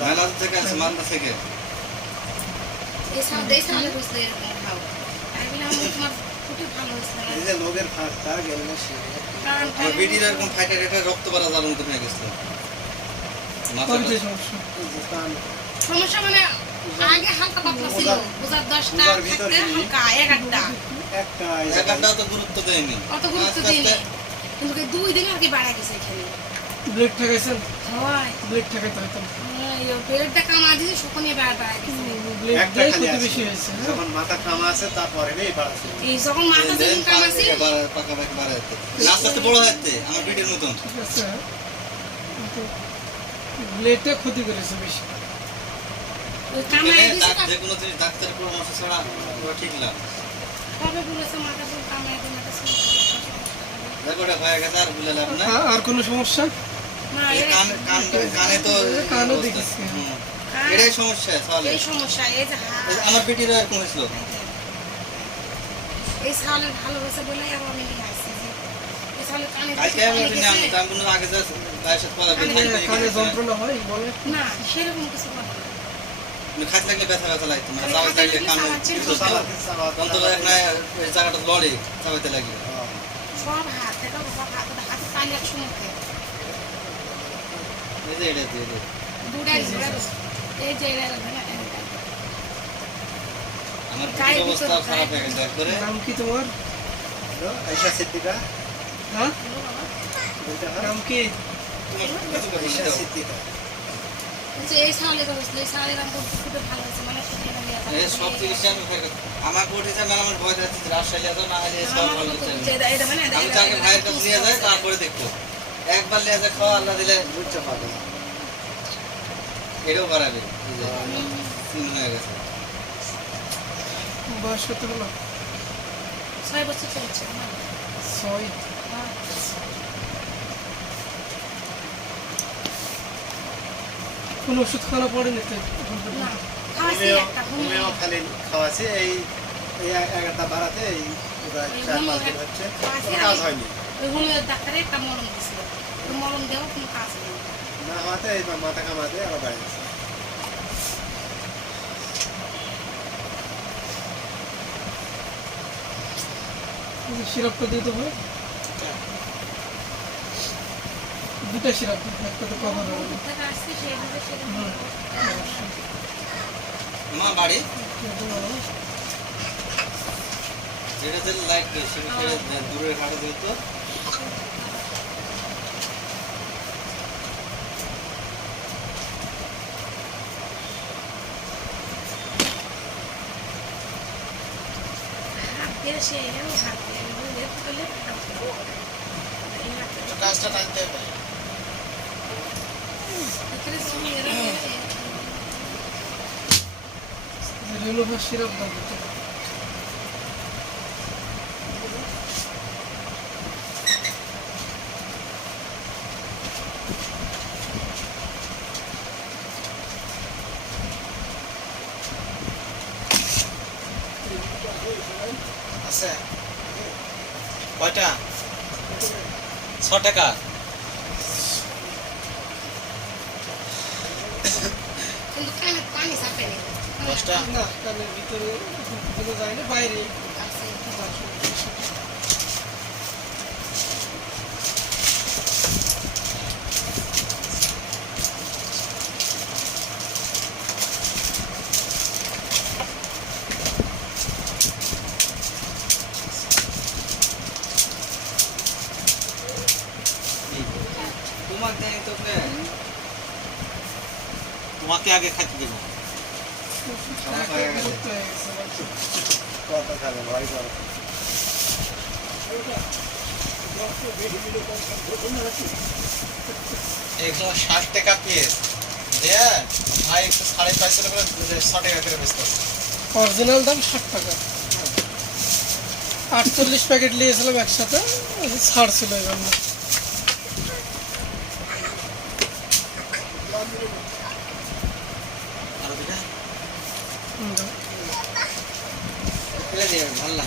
মেলা থেকে আছে মালদা থেকে। রক্ত করে গেছিল। সমস্যা। মানে আগে হালকা পাতলা ছিল। দশটা থাকতে হালকা একটা গুরুত্ব দেয়নি। অত গুরুত্ব কিন্তু দুই দিন আর কি বাড়া গেছে এখানে। ব্লেড ঠেকাইছেন? হয়। ব্লেড ঠেকাইতে কামা ক্ষতি আছে। বেশি হয়েছে হ্যাঁ? যখন মাথা কামা আছে তারপরে নেই বাড়াচ্ছে এই যখন মাথা যখন কামাছে পাকা- পাকা পাকা বাড়া যেতে। আস্তে আস্তে বড় হয়ে আমার বিটির মতন। ঠিক আছে ব্লেডটা ক্ষতি করেছে বেশি। যে কোনো জিনিস ডাক্তারের পরামর্শ ছাড়া ঠিক না। কবে বলেছে মাথা দেখো হয়ে গেছে আর ভুলে লাভ নাই। আর- আর কোনো সমস্যা? না কান কান কানে তো কানও দেখেছি। এটাই সমস্যা তাহলে এই সমস্যা এই যে এই যে হাত আমার পিটিরও এরকম হয়েছিল। এই সালের ভালো হয়েছে বলে আমি আসছি এই সালের কানে কালকে আমি ওটা নিয়ে আনব, তা আমি বললাম আগে যা গায়ের সাথে পলা বেঁধে কানে- দিই, কানে এখানে- যন্ত্রণা হয় বলে? না সেরকম কিছু করে খাইতে লাগলে ব্যথা ব্যথা লাগতো মানে চাবাতে লাগলে কানে এক না জায়গাটা লড়ে চাবাতে লাগলে। হ্যাঁ। সব হাত হাত হাতে তালি নাম কি তোমার সিদ্দিকা হ্যাঁ নাম কি। সিদ্দিকা ভয় আমাকে উঠেছে আমার ভয় যাচ্ছে রাজশাহী না হলে আমি তাকে ভাইয়ের কাছে নিয়ে যাই তারপরে দেখব একবার যায় খাওয়া আল্লাহ দিলে বুঝতে পারবে এটাও বাড়াবে এই হয়ে গেছে। বয়স কত হলো? ছয় বছর চলছে ছয়। হ্যাঁ। ওষুধ খাওয়ানো পড়েনি তো? না। খালি খাওয়াছে এই এই এগারোটা বাড়াতে কোনো কাজ এই- হয়নি। ওই হোমিওর ডাক্তারে একটা মলম দিছিল ওই মলম দেওয়া কোনো কাজ নেই। না এই মাথা কামাতে আরও বাড়ি সিরাপটা দিয়ে দেবো। দুটা সিরাপ একটা তো। অবস্থা। আমার বাড়ি? লেপ করলে হাত দিয়ে। এই হাত দিয়ে। কাজটা টানতে হবে। রিনোভার সিরাপ দাও আছে? কয়টা? ছ টাকা দশটা? ভিতরে যায় না বাইরে। আছে। দেয় তোকে তোমাকে আগে খাইতে দেবো। খাবে ভয় করে এগুলো ষাট টাকা পিস দিয়ে ভাই একটু সাড়ে পাঁচশো টাকা করে ছ টাকা করে বেচতে অরিজিনাল দাম ষাট টাকা। আটচল্লিশ প্যাকেট নিয়েছিলাম একসাথে ছাড় ছিল এই জন্য আরও দুটা হুম, দাও। ফেলে দিয়ে ভালো